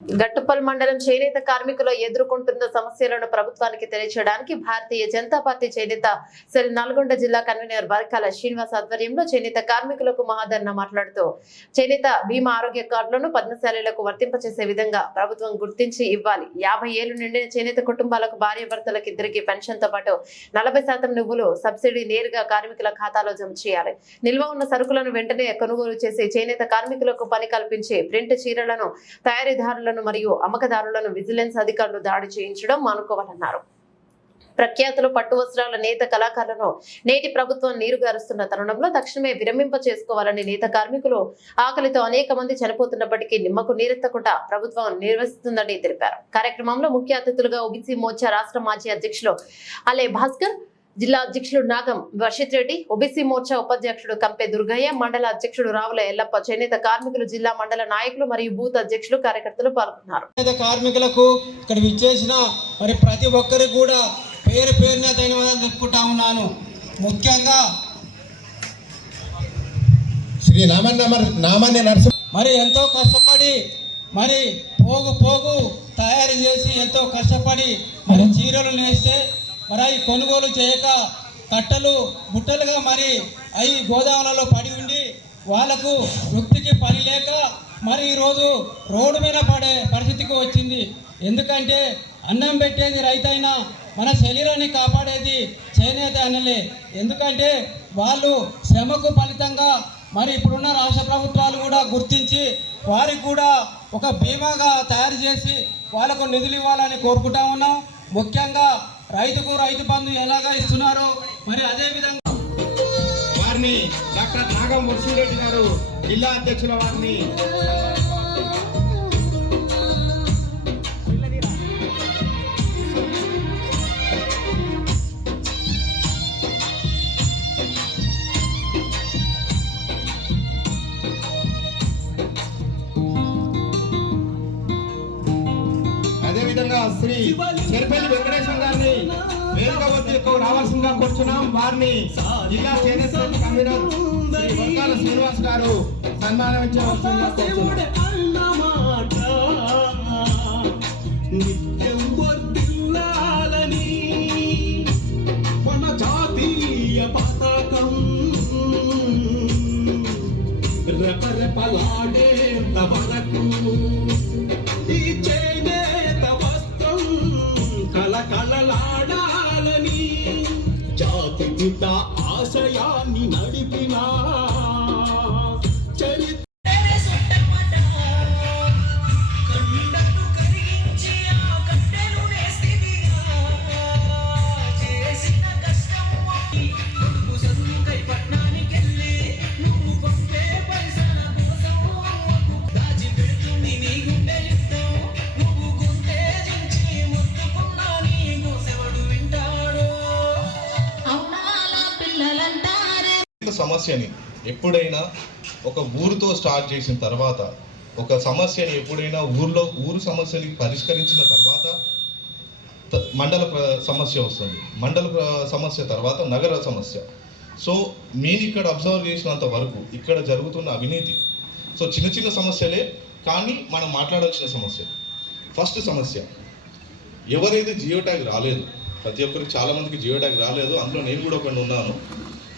గట్టుపల్ మండలం చేనేత కార్మికులు ఎదుర్కొంటున్న సమస్యలను ప్రభుత్వానికి తెలియజేయడానికి భారతీయ జనతా పార్టీ చేనేత సెల్ నల్గొండ జిల్లా కన్వీనర్ వర్కాల శ్రీనివాస్ ఆధ్వర్యంలో చేనేత కార్మికులకు మహాధరణ మాట్లాడుతూ చేనేత బీమా ఆరోగ్య కార్డులను పద్మశాలీలకు వర్తింపచేసే విధంగా ప్రభుత్వం గుర్తించి ఇవ్వాలి. 50 ఏళ్లు నిండిన చేనేత కుటుంబాలకు భార్యాభర్తలకు ఇద్దరికి పెన్షన్ తో పాటు 40% నువ్వులు సబ్సిడీ నేరుగా కార్మికుల ఖాతాలో జమ చేయాలి. నిల్వ ఉన్న సరుకులను వెంటనే కొనుగోలు చేసి చేనేత కార్మికులకు పని కల్పించి ప్రింట్ చీరలను తయారీదారులను మరియు అమ్మకదారులను విజిలెన్స్ అధికారులు దాడి చేయించడం మానుకోవాలన్నారు. ప్రఖ్యాతులు పట్టు వస్త్రాల నేత కళాకారులను నేటి ప్రభుత్వం నీరుగారుస్తున్న తరుణంలో తక్షణమే విరమింప చేసుకోవాలని నేత కార్మికులు ఆకలితో అనేక మంది చనిపోతున్నప్పటికీ నిమ్మకు నీరెత్తకుండా ప్రభుత్వం నిర్వహిస్తుందని తెలిపారు. కార్యక్రమంలో ముఖ్య అతిథులుగా ఓబీసీ మోర్చా రాష్ట్ర మాజీ అధ్యక్షులు అలే భాస్కర్, జిల్లా అధ్యక్షుడు నాగం వర్షిత్ రెడ్డి, ఓబీసీ మోర్చా ఉపాధ్యక్షుడు కంపె దుర్గయ్య, మండల అధ్యక్షుడు రావుల ఎల్లప్ప, చేనేత కార్మికులు జిల్లా మండల నాయకులు మరియు బూత్ అధ్యక్షులు కార్యకర్తలు పాల్గొన్నారు. కార్మికులకు ఇక్కడ విచ్చేసిన మరి ప్రతి ఒక్కరికి కూడా పేరు పేరున ధన్యవాదాలు చెప్పుకుంటా ఉన్నాను. ముఖ్యంగా శ్రీ నామాన్య నరసింహ మరి ఎంతో కష్టపడి మరి పోగు తయారు చేసి ఎంతో కష్టపడి మరి చీరలు నేస్తే మరి అవి కొనుగోలు చేయక కట్టలు బుట్టలుగా మరి అవి గోదాములలో పడి ఉండి వాళ్ళకు వృత్తికి పని లేక మరి ఈరోజు రోడ్డు మీద పడే పరిస్థితికి వచ్చింది. ఎందుకంటే అన్నం పెట్టేది రైతైనా మన శరీరాన్ని కాపాడేది చేనేత అనలే. ఎందుకంటే వాళ్ళు శ్రమకు ఫలితంగా మరి ఇప్పుడున్న రాష్ట్ర ప్రభుత్వాలు కూడా గుర్తించి వారికి కూడా ఒక బీమాగా తయారు చేసి వాళ్ళకు నిధులు ఇవ్వాలని కోరుకుంటా ఉన్నాం. ముఖ్యంగా రైతుకు రైతు బంధు ఎలాగా ఇస్తున్నారో మరి అదే విధంగా వారిని డాక్టర్ నాగం వర్షిరెడ్డి గారు జిల్లా అధ్యక్షుల వారిని అదేవిధంగా శ్రీ చెర్పల్లి వెంకటేశ్వర గారిని వేదిక వద్దకు రావాల్సిందిగా కూర్చున్నాం. వారిని జిల్లా చేనేత కన్వీనర్ శ్రీ వర్కాల శ్రీనివాస్ గారు సన్మానించవలసిందిగా కోరుచున్నాం. జాతిపిత ఆశయాన్ని నడిపిన సమస్యని ఎప్పుడైనా ఒక ఊరుతో స్టార్ట్ చేసిన తర్వాత, ఒక సమస్యని ఎప్పుడైనా ఊరు సమస్యని పరిష్కరించిన తర్వాత మండల సమస్య వస్తుంది. మండల సమస్య తర్వాత నగర సమస్య. సో నేను ఇక్కడ అబ్జర్వ్ చేసినంత వరకు ఇక్కడ జరుగుతున్న అవినీతి, సో చిన్న చిన్న సమస్యలే కానీ మనం మాట్లాడాల్సిన సమస్య. ఫస్ట్ సమస్య, ఎవరైతే జియో ట్యాగ్ రాలేదు, ప్రతి ఒక్కరికి చాలామందికి జియో ట్యాగ్ రాలేదు, అందులో నేను కూడా ఒకటి ఉన్నాను.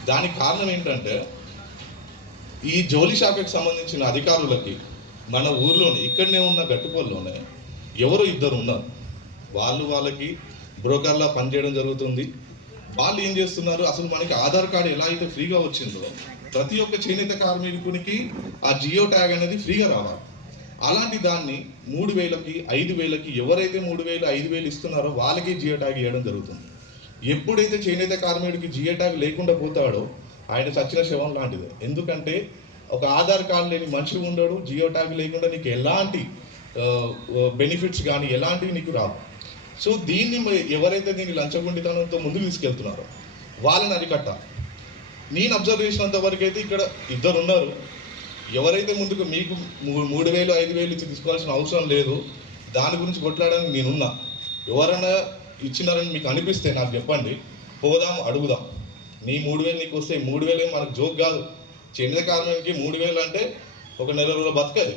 దానికి కారణం ఏంటంటే ఈ జౌలి శాఖకు సంబంధించిన అధికారులకి మన ఊర్లోనే ఇక్కడనే ఉన్న గట్టుపల్లిలోనే ఎవరో ఇద్దరు ఉన్నారు. వాళ్ళకి బ్రోకర్లా పనిచేయడం జరుగుతుంది. వాళ్ళు ఏం చేస్తున్నారు, అసలు మనకి ఆధార్ కార్డు ఎలా అయితే ఫ్రీగా వచ్చిందో ప్రతి ఒక్క చేనేత కార్మికునికి ఆ జియో ట్యాగ్ అనేది ఫ్రీగా రావాలి. అలాంటి దాన్ని 3000కి 5000కి ఎవరైతే 3000 5000 ఇస్తున్నారో వాళ్ళకి జియో ట్యాగ్ ఇవ్వడం జరుగుతుంది. ఎప్పుడైతే చేనేత కార్మికుడికి జియో ట్యాగ్ లేకుండా పోతాడో ఆయన చచ్చిన శవం లాంటిదే. ఎందుకంటే ఒక ఆధార్ కార్డు లేని మనిషి ఉండడు, జియో ట్యాగ్ లేకుండా నీకు ఎలాంటి బెనిఫిట్స్ కానీ ఎలాంటివి నీకు రావు. సో దీన్ని ఎవరైతే దీన్ని లంచగొండితనంతో ముందుకు తీసుకెళ్తున్నారో వాళ్ళని అరికట్టాలి. నేను అబ్జర్వ్ చేసినంత వరకు అయితే ఇక్కడ ఇద్దరు ఉన్నారు. ఎవరైతే ముందుకు మీకు 3000 5000 ఇచ్చి తీసుకోవాల్సిన అవసరం లేదు, దాని గురించి కొట్లాడడానికి నేనున్నా. ఎవరైనా ఇచ్చినారని మీకు అనిపిస్తే నాకు చెప్పండి, పోదాం అడుగుదాం. నీ 3000 నీకు వస్తే 3000 మనకు జోక్ కాదు. చేనేత కార్మికునికి 3000 అంటే ఒక నెల రోజులు బతకదు.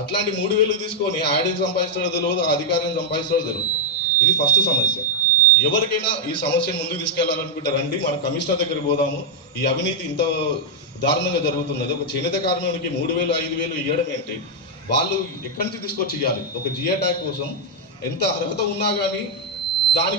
అట్లాంటి 3,000 తీసుకొని ఆడిని సంపాదిస్తాడో తెలియదు, అధికారిని సంపాదిస్తాడో తెలియదు. ఇది ఫస్ట్ సమస్య. ఎవరికైనా ఈ సమస్యను ముందుకు తీసుకెళ్లాలనుకుంటే రండి, మన కమిషనర్ దగ్గరికి పోదాము. ఈ అవినీతి ఇంత దారుణంగా జరుగుతున్నది. ఒక చేనేత కార్మికునికి 3,000 5,000 ఇవ్వడం ఏంటి? వాళ్ళు ఎక్కడి నుంచి తీసుకొచ్చి ఇవ్వాలి? ఒక జియో ట్యాగ్ కోసం ఎంత అర్హత ఉన్నా కానీ దాని